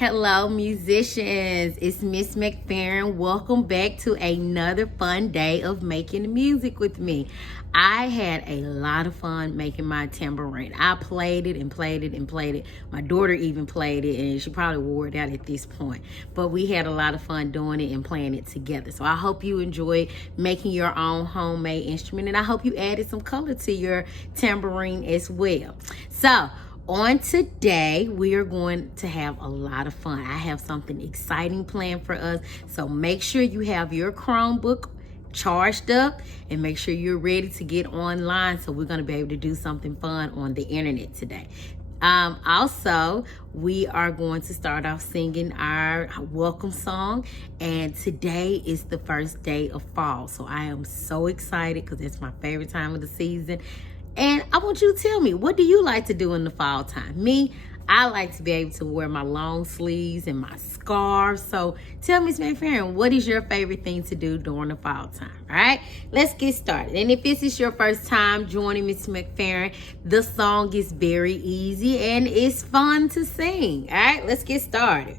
Hello, musicians. It's Miss McFerrin. Welcome back to another fun day of making music with me. I had a lot of fun making my tambourine. I played it and played it and played it. My daughter even played it, and she probably wore it out at this point. But we had a lot of fun doing it and playing it together. So I hope you enjoyed making your own homemade instrument, and I hope you added some color to your tambourine as well. So on today, we are going to have a lot of fun. I have something exciting planned for us. So make sure you have your Chromebook charged up and make sure you're ready to get online. So we're going to be able to do something fun on the internet today. Also, we are going to start off singing our welcome song, and today is the first day of fall. So I am so excited because it's my favorite time of the season. And I want you to tell me, what do you like to do in the fall time? Me, I like to be able to wear my long sleeves and my scarf. So tell me, Miss McFerrin, what is your favorite thing to do during the fall time? All right, let's get started. And if this is your first time joining Miss McFerrin, the song is very easy and it's fun to sing. All right, let's get started.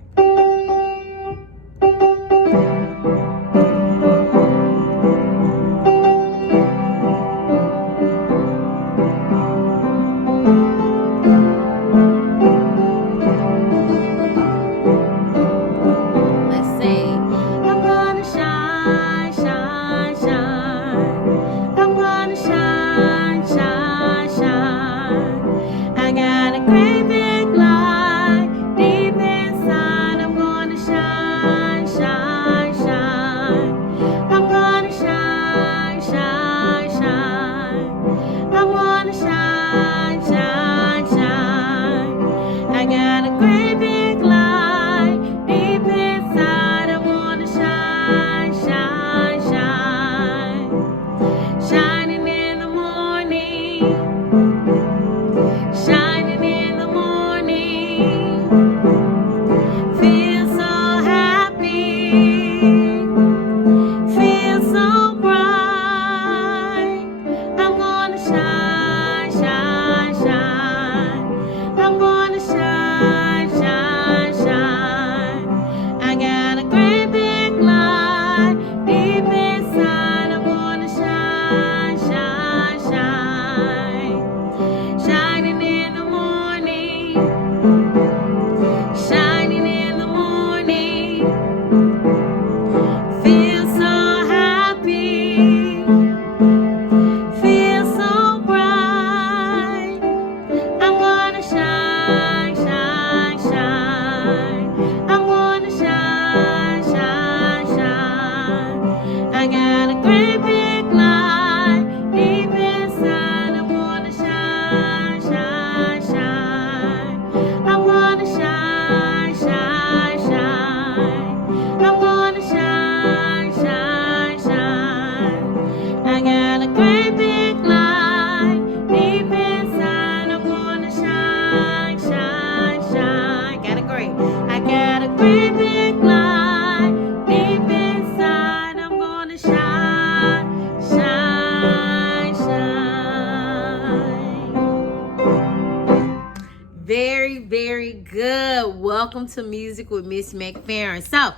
Very good. Welcome to Music with Miss McFerrin. So,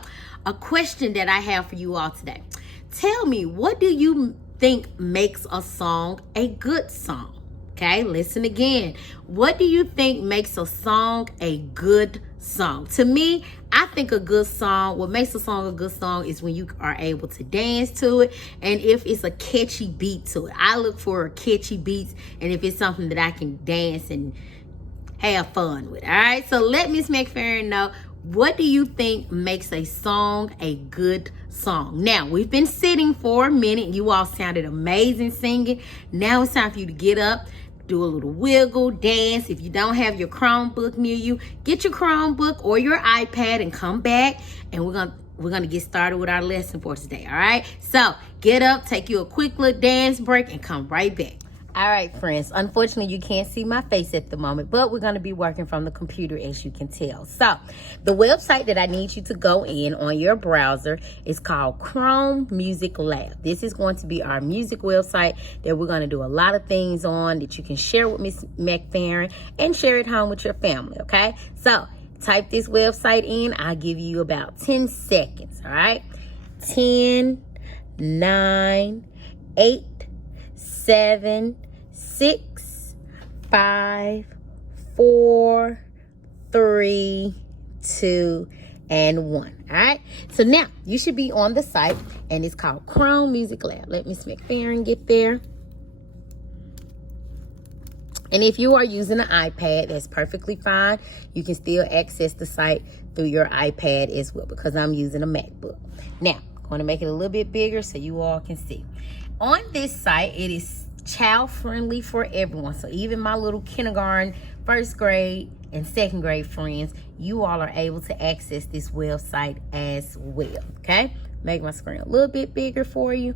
a question that I have for you all today. Tell me, what do you think makes a song a good song? Okay, listen again. What do you think makes a song a good song? To me, I think a good song, what makes a song a good song is when you are able to dance to it, and if it's a catchy beat to it. I look for catchy beats, and if it's something that I can dance and have fun with. All right, so let Miss McFerrin know, what do you think makes a song a good song? Now, we've been sitting for a minute. You all sounded amazing singing. Now it's time for you to get up, do a little wiggle, dance. If you don't have your Chromebook near you, get your Chromebook or your iPad and come back, and we're gonna get started with our lesson for today. All right, so get up, take you a quick little dance break, and come right back. All right, friends, unfortunately, you can't see my face at the moment, but we're going to be working from the computer, as you can tell. So the website that I need you to go in on your browser is called Chrome Music Lab. This is going to be our music website that we're going to do a lot of things on that you can share with Miss McFerrin and share at home with your family, okay? So type this website in, I'll give you about 10 seconds, all right? 10, 9, 8, 7, 6, 5, 4, 3, 2, and 1. All right, so now you should be on the site, and it's called Chrome Music Lab. Let Miss McFerrin get there. And if you are using an iPad, that's perfectly fine. You can still access the site through your iPad as well, because I'm using a MacBook. Now, I'm going to make it a little bit bigger so you all can see. On this site, it is child friendly for everyone. So even my little kindergarten, first grade, and second grade friends, you all are able to access this website as well. Okay, make my screen a little bit bigger for you.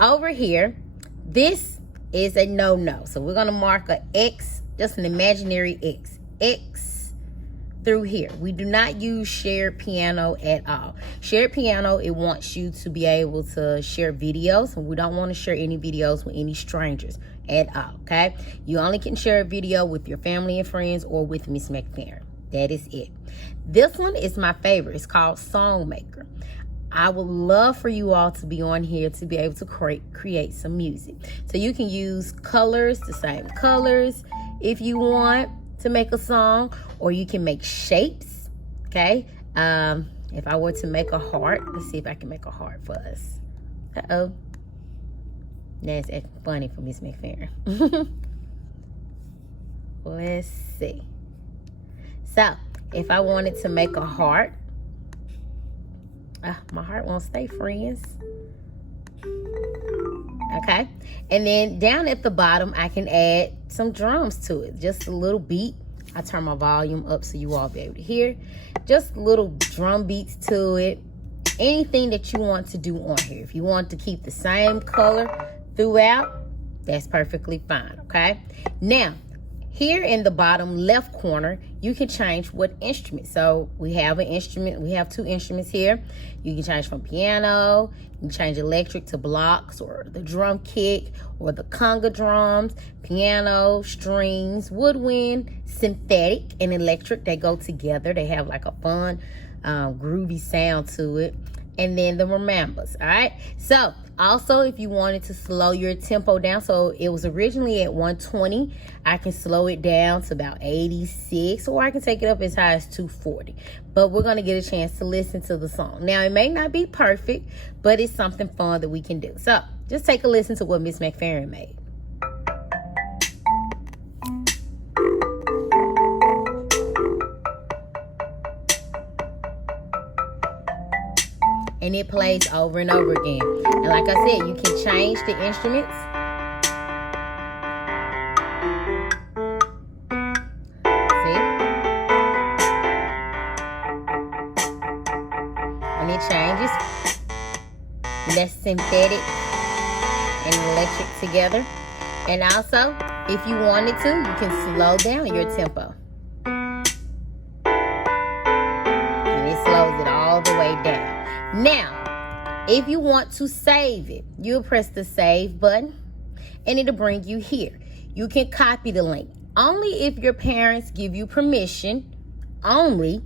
Over here, this is a no-no. So we're going to mark a X, just an imaginary X through here. We do not use shared piano at all. Shared piano, it wants you to be able to share videos, and we don't want to share any videos with any strangers at all, okay? You only can share a video with your family and friends or with Miss McFerrin. That is it. This one is my favorite. It's called Songmaker. I would love for you all to be on here to be able to create some music. So you can use colors, the same colors, if you want to make a song, or you can make shapes, okay? If I were to make a heart, let's see if I can make a heart for us. Uh-oh. That's acting funny for Miss McFerrin. Let's see. So, if I wanted to make a heart, my heart won't stay, friends. Okay, and then down at the bottom, I can add some drums to it. Just a little beat. I turn my volume up so you all be able to hear. Just little drum beats to it. Anything that you want to do on here. If you want to keep the same color throughout, that's perfectly fine, okay? Now, here in the bottom left corner, you can change what instrument. So we have an instrument. We have 2 instruments here. You can change from piano. You can change electric to blocks, or the drum kick, or the conga drums, piano, strings, woodwind, synthetic, and electric. They go together. They have like a fun, groovy sound to it. And then the marimbas, all right? So also, if you wanted to slow your tempo down, so it was originally at 120, I can slow it down to about 86, or I can take it up as high as 240. But we're going to get a chance to listen to the song. Now, it may not be perfect, but it's something fun that we can do. So just take a listen to what Miss McFerrin made. And it plays over and over again. And like I said, you can change the instruments. See? And it changes. And that's synthetic and electric together. And also, if you wanted to, you can slow down your tempo. And it slows it all the way down. Now, if you want to save it, you'll press the save button and it'll bring you here. You can copy the link. Only if your parents give you permission, only.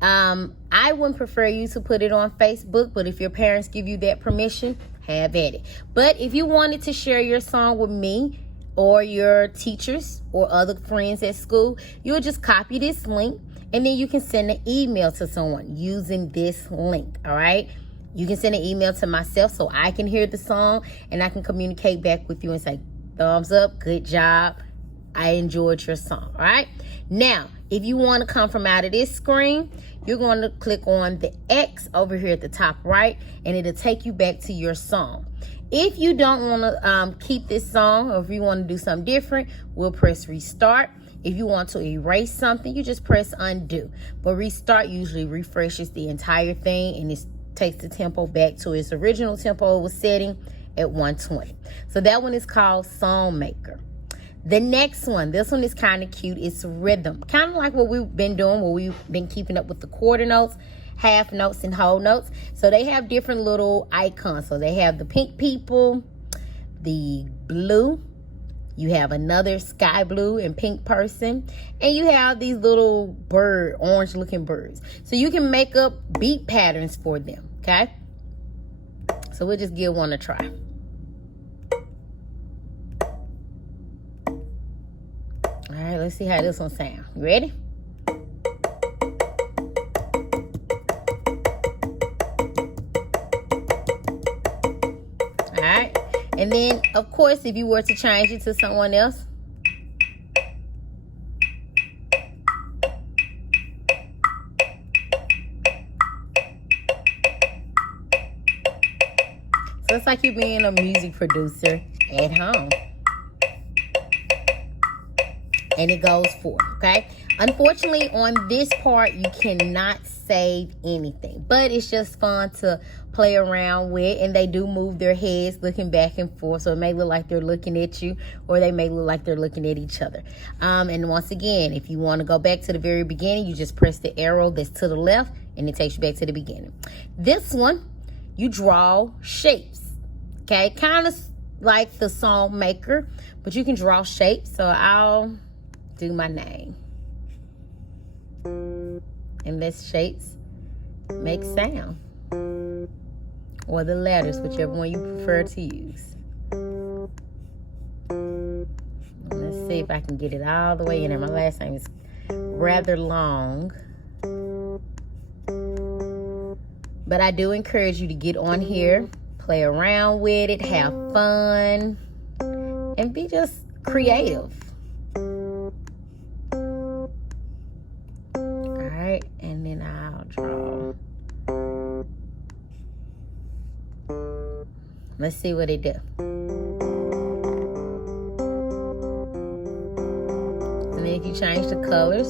I wouldn't prefer you to put it on Facebook, but if your parents give you that permission, have at it. But if you wanted to share your song with me or your teachers or other friends at school, you'll just copy this link. And then you can send an email to someone using this link, all right? You can send an email to myself so I can hear the song and I can communicate back with you and say, thumbs up, good job. I enjoyed your song, all right? Now, if you want to come from out of this screen, you're going to click on the X over here at the top right, and it'll take you back to your song. If you don't want to keep this song, or if you want to do something different, we'll press restart. If you want to erase something, you just press undo. But restart usually refreshes the entire thing, and it takes the tempo back to its original tempo it was setting at 120. So that one is called Songmaker. The next one, this one is kind of cute. It's rhythm. Kind of like what we've been doing, where we've been keeping up with the quarter notes, half notes, and whole notes. So they have different little icons. So they have the pink people, the blue, You have another sky blue and pink person. And you have these little orange looking birds. So you can make up beat patterns for them, okay? So we'll just give one a try. All right, let's see how this one sounds. You ready? All right. And then, of course, if you were to change it to someone else. So it's like you being a music producer at home. And it goes forth, okay? Unfortunately, on this part, you cannot save anything. But it's just fun to play around with. And they do move their heads looking back and forth. So it may look like they're looking at you, or they may look like they're looking at each other. And once again, if you want to go back to the very beginning, you just press the arrow that's to the left, and it takes you back to the beginning. This one, you draw shapes, okay? Kind of like the song maker, but you can draw shapes. So I'll do my name. And this shapes make sound. Or the letters, whichever one you prefer to use. Let's see if I can get it all the way in there. My last name is rather long. But I do encourage you to get on here, play around with it, have fun, and be just creative. Alright, and then I'll draw. Let's see what it do. And then if you change the colors,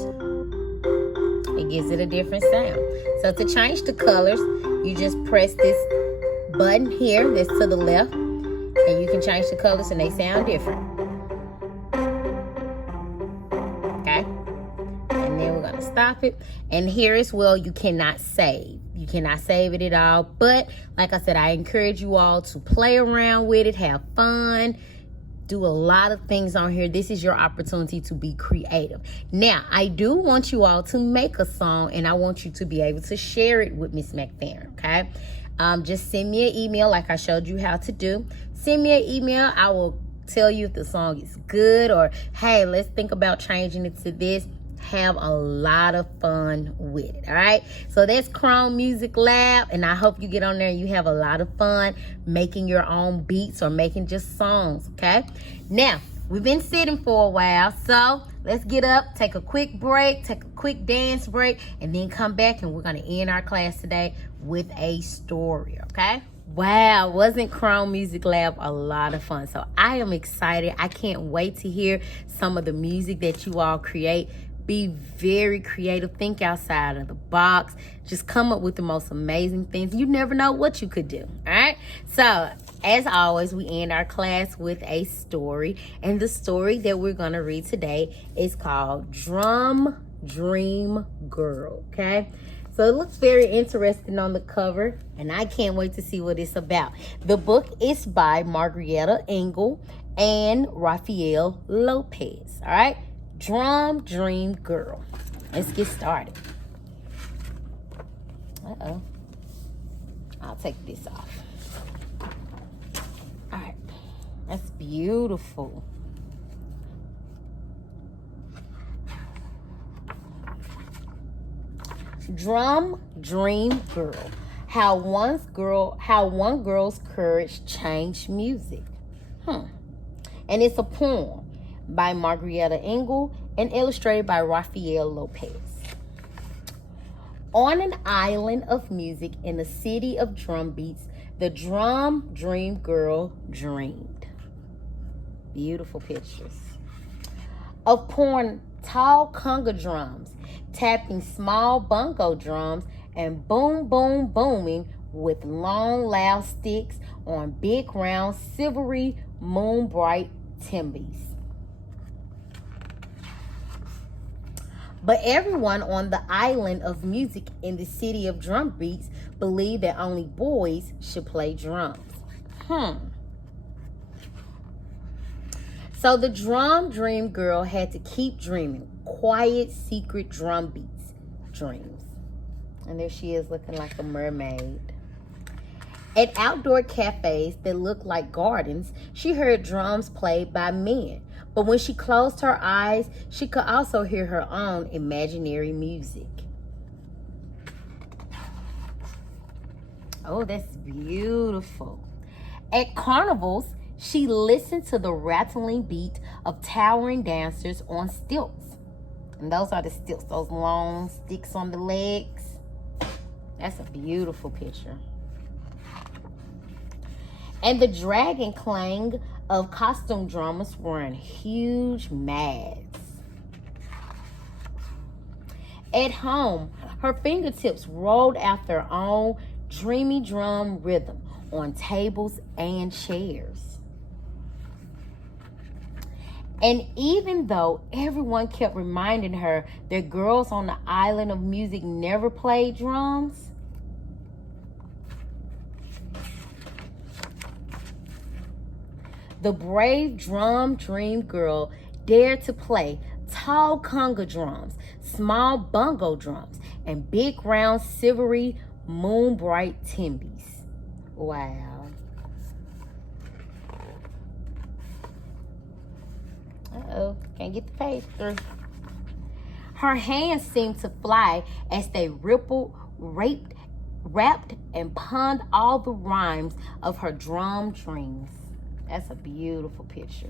it gives it a different sound. So to change the colors, you just press this button here that's to the left, and you can change the colors and they sound different. Okay? And then we're gonna stop it. And here as well, you cannot save. You cannot save it at all. But like I said, I encourage you all to play around with it, have fun, do a lot of things on here. This is your opportunity to be creative. Now, I do want you all to make a song, and I want you to be able to share it with Miss McFerrin, okay? Just send me an email like I showed you how to do. Send me an email. I will tell you if the song is good, or, hey, let's think about changing it to this. Have a lot of fun with it. All right, so that's Chrome Music Lab, and I hope you get on there and you have a lot of fun making your own beats or making just songs. Okay, now we've been sitting for a while, so let's get up, take a quick break, take a quick dance break, and then come back, and we're going to end our class today with a story. Okay, wow, wasn't Chrome Music Lab a lot of fun? So I am excited. I can't wait to hear some of the music that you all create. Be very creative. Think outside of the box. Just come up with the most amazing things. You never know what you could do. All right. So as always, we end our class with a story. And the story that we're going to read today is called Drum Dream Girl. Okay. So it looks very interesting on the cover, and I can't wait to see what it's about. The book is by Margaretta Engle and Rafael Lopez. All right. Drum Dream Girl. Let's get started. Uh-oh. I'll take this off. All right. That's beautiful. Drum Dream Girl. How one girl's courage changed music. And it's a poem by Margaretta Engle and illustrated by Rafael Lopez. On an island of music in the city of drum beats, the Drum Dream Girl dreamed. Beautiful pictures. Of pouring tall conga drums, tapping small bongo drums, and boom, boom, booming with long, loud sticks on big, round, silvery, moon bright timbales. But everyone on the island of music in the city of drum beats believed that only boys should play drums. So the drum dream girl had to keep dreaming quiet, secret drum beats dreams. And there she is looking like a mermaid. At outdoor cafes that looked like gardens, she heard drums played by men. But when she closed her eyes, she could also hear her own imaginary music. Oh, that's beautiful. At carnivals, she listened to the rattling beat of towering dancers on stilts. And those are the stilts, those long sticks on the legs. That's a beautiful picture. And the dragon clang of costume drummers wearing huge masks. At home, her fingertips rolled out their own dreamy drum rhythm on tables and chairs. And even though everyone kept reminding her that girls on the island of music never played drums, the brave drum dream girl dared to play tall conga drums, small bongo drums, and big round silvery moon bright timbis. Wow. Uh-oh, can't get the page through. Her hands seemed to fly as they rippled, rapped, and punned all the rhymes of her drum dreams. That's a beautiful picture.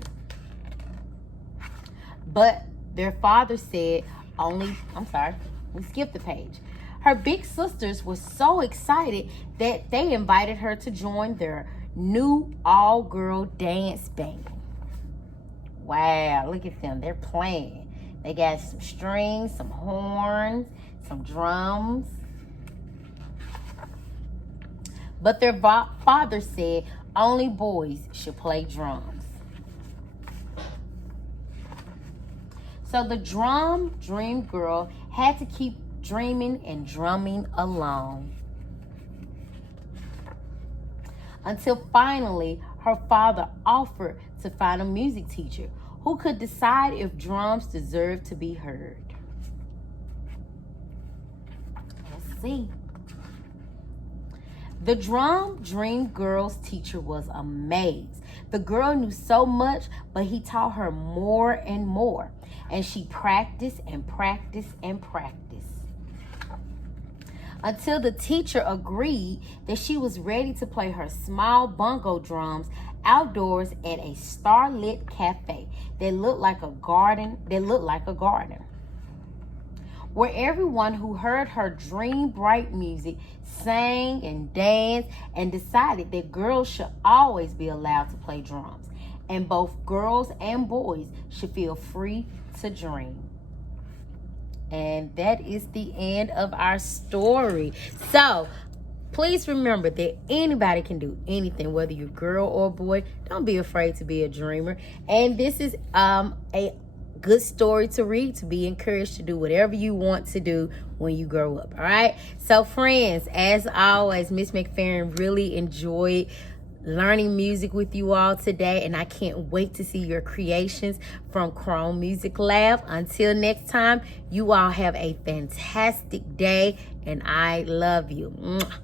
But their father said we skipped the page. Her big sisters were so excited that they invited her to join their new all-girl dance band. Wow, look at them. They're playing. They got some strings, some horns, some drums. But their father said only boys should play drums. So the drum dream girl had to keep dreaming and drumming along. Until finally, her father offered to find a music teacher who could decide if drums deserved to be heard. Let's see. The drum dream girl's teacher was amazed. The girl knew so much, but he taught her more and more. And she practiced and practiced and practiced. Until the teacher agreed that she was ready to play her small bongo drums outdoors at a starlit cafe that looked like a garden, where everyone who heard her dream bright music sang and danced and decided that girls should always be allowed to play drums, and both girls and boys should feel free to dream. And that is the end of our story. So please remember that anybody can do anything, whether you're a girl or a boy. Don't be afraid to be a dreamer. And this is a good story to read, to be encouraged to do whatever you want to do when you grow up. All right. So friends, as always, Miss McFerrin really enjoyed learning music with you all today, and I can't wait to see your creations from Chrome Music Lab. Until next time, you all have a fantastic day, and I love you. Mwah.